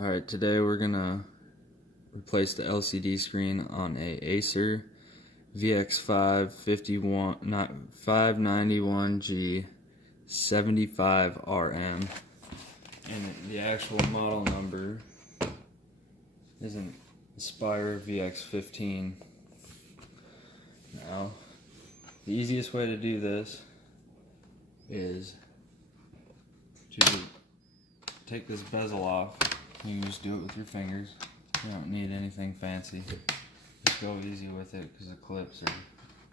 Alright, today we're gonna replace the LCD screen on a Acer VX5-591G-75Rm, and the actual model number is an Aspire VX15. Now, the easiest way to do this is to take this bezel off. You can just do it with your fingers. You don't need anything fancy. Just go easy with it because the clips are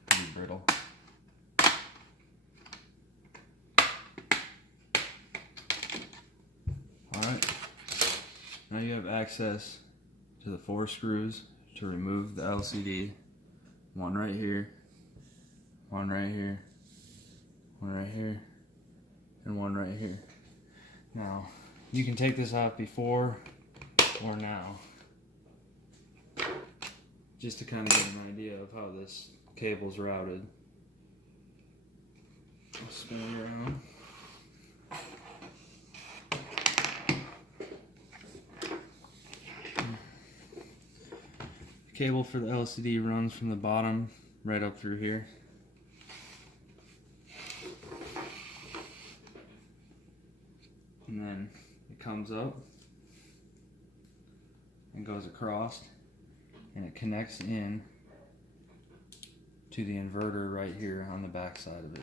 pretty brittle. Alright, now you have access to the 4 screws to remove the LCD. One right here, one right here, one right here, and one right here. Now, you can take this off before or now, just to kind of get an idea of how this cable's routed. I'll spin it around. The cable for the LCD runs from the bottom right up through here. And then it comes up and goes across, and it connects in to the inverter right here on the back side of it.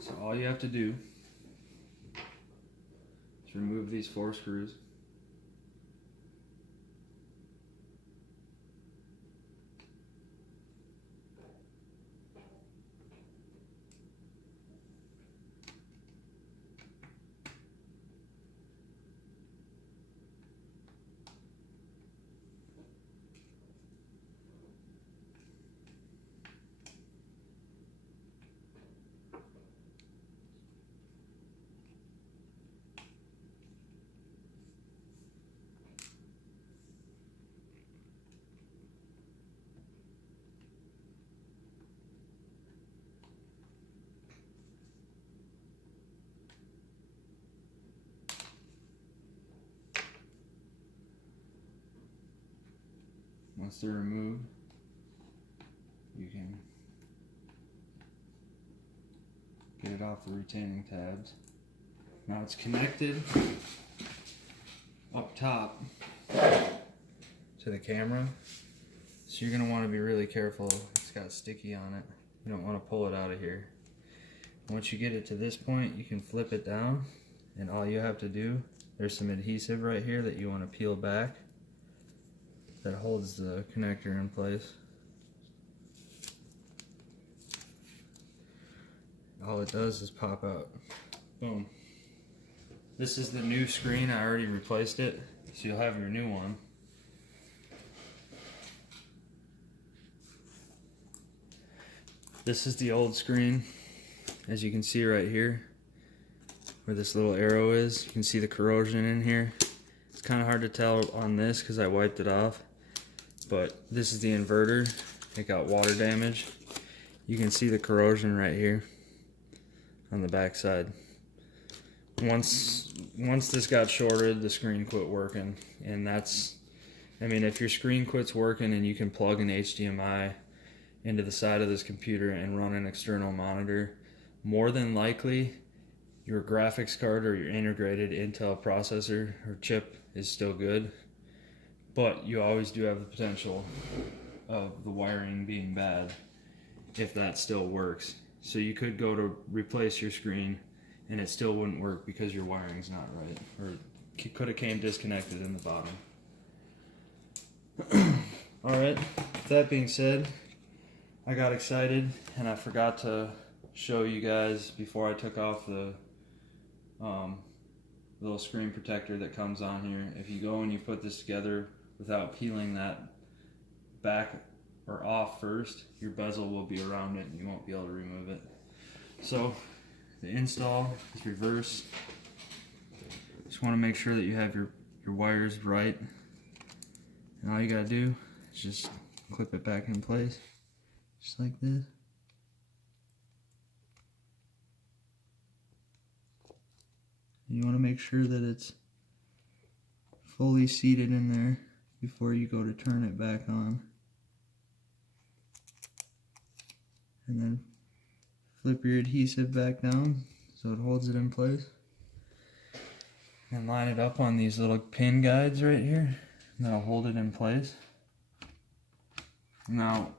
So all you have to do is remove these 4 screws. Once they're removed, you can get it off the retaining tabs. Now it's connected up top to the camera, so you're going to want to be really careful. It's got sticky on it. You don't want to pull it out of here. Once you get it to this point, you can flip it down, and all you have to do, there's some adhesive right here that you want to peel back that holds the connector in place. All it does is pop out. Boom. This is the new screen. I already replaced it, so you'll have your new one. This is the old screen. As you can see right here, where this little arrow is, you can see the corrosion in here. It's kind of hard to tell on this because I wiped it off, but this is the inverter. It got water damage. You can see the corrosion right here on the back side. Once this got shorted, the screen quit working, and that's, I mean, if your screen quits working and you can plug an HDMI into the side of this computer and run an external monitor, more than likely your graphics card or your integrated Intel processor or chip is still good, but you always do have the potential of the wiring being bad if that still works. So you could go to replace your screen and it still wouldn't work because your wiring's not right, or it could have came disconnected in the bottom. Alright, with that being said, I got excited and I forgot to show you guys before I took off the little screen protector that comes on here. If you go and you put this together without peeling that back or off first, your bezel will be around it and you won't be able to remove it. So the install is reverse. Just want to make sure that you have your wires right, and all you gotta do is just clip it back in place just like this. You want to make sure that it's fully seated in there before you go to turn it back on. And then flip your adhesive back down so it holds it in place. And line it up on these little pin guides right here. And that'll hold it in place. Now,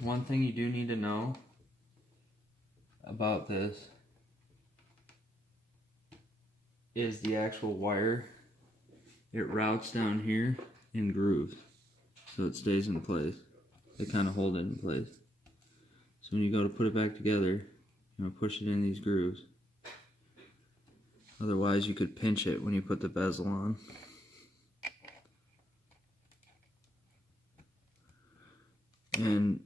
one thing you do need to know about this is the actual wire. It routes down here in grooves, so it stays in place. They kind of hold it in place. So when you go to put it back together, you push it in these grooves. Otherwise, you could pinch it when you put the bezel on. And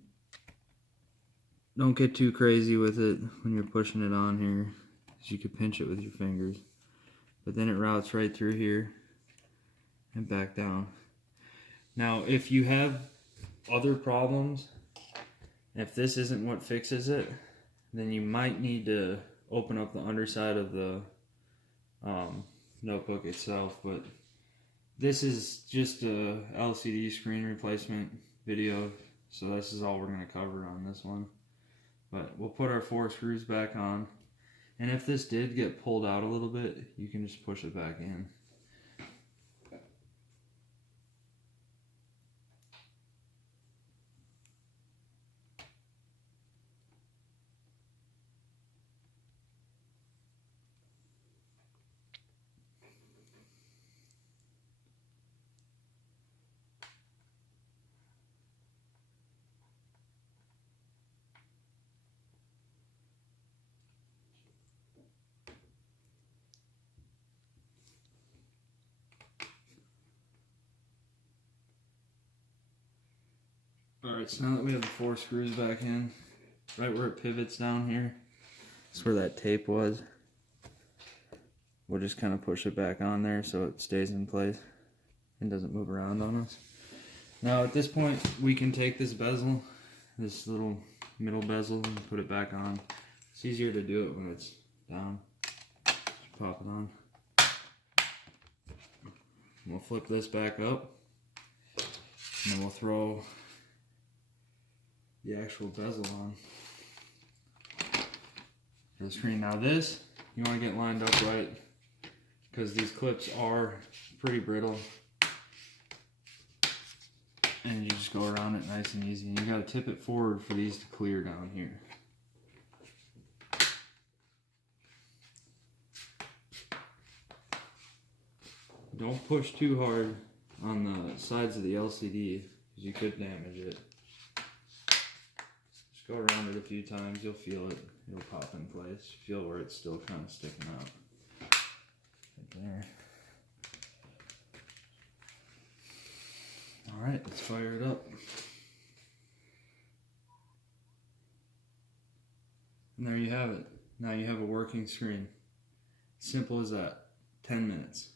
don't get too crazy with it when you're pushing it on here, because you could pinch it with your fingers. But then it routes right through here and back down. Now, if you have other problems, if this isn't what fixes it, then you might need to open up the underside of the notebook itself. But this is just a LCD screen replacement video, so this is all we're going to cover on this one. But we'll put our 4 screws back on, and if this did get pulled out a little bit, you can just push it back in. Alright, so now that we have the 4 screws back in, right where it pivots down here, that's where that tape was. We'll just kind of push it back on there so it stays in place and doesn't move around on us. Now at this point, we can take this bezel, this little middle bezel, and put it back on. It's easier to do it when it's down. Just pop it on. We'll flip this back up, and then we'll throw the actual bezel on for the screen. Now this, you want to get lined up right, because these clips are pretty brittle, and you just go around it nice and easy, and you got to tip it forward for these to clear down here. Don't push too hard on the sides of the LCD, because you could damage it. Just go around it a few times, you'll feel it. It'll pop in place. Feel where it's still kind of sticking out. Right there. Alright, let's fire it up. And there you have it. Now you have a working screen. Simple as that. 10 minutes.